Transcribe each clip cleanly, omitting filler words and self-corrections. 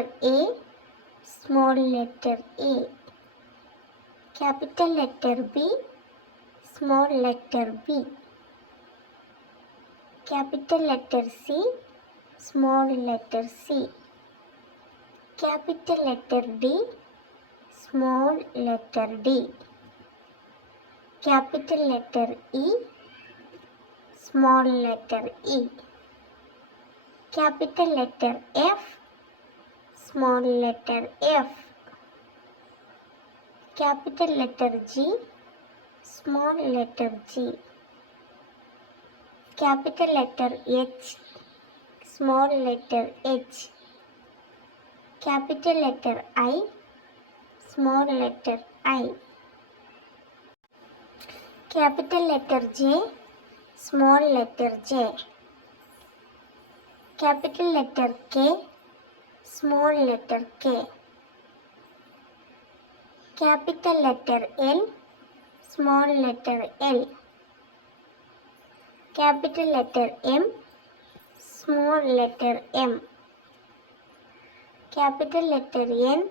letter A, small letter a. Capital letter B, small letter b. Capital letter C, small letter c. Capital letter D, small letter d. Capital letter E, small letter e. Capital letter F, small letter f. Capital letter G, small letter g. Capital letter H, small letter h. Capital letter I, small letter I. Capital letter J, small letter j. Capital letter K, small letter k. Capital letter L, small letter l. Capital letter M, small letter m. Capital letter N,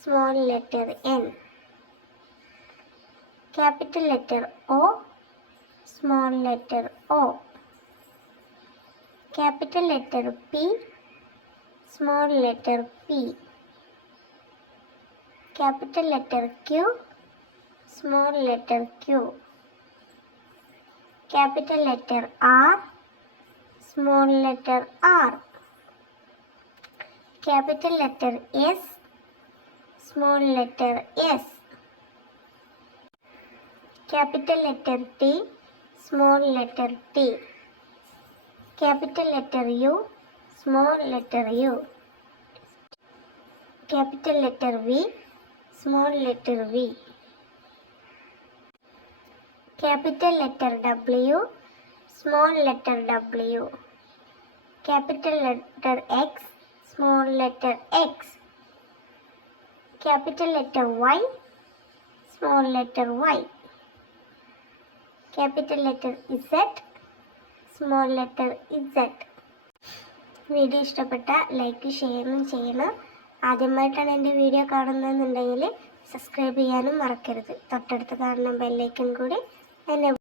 small letter n. Capital letter O, small letter o. Capital letter P, small letter p. Capital letter Q, small letter q. Capital letter R, small letter r. Capital letter S, small letter s. Capital letter T, small letter t. Capital letter U, small letter u. Capital letter V, small letter v. Capital letter W, small letter w. Capital letter X, small letter x. Capital letter Y, small letter y. Capital letter Z, small letter z. Video ഇഷ്ടപ്പെട്ട like ഷെയറും ചെയ്യണം. ആദ്യമായിട്ടാണ് എൻ്റെ video കാണുന്നതെന്നുണ്ടെങ്കിൽ subscribe ചെയ്യാനും മറക്കരുത്. തൊട്ടടുത്ത് കാണുന്ന bell icon കൂടി എന്നെ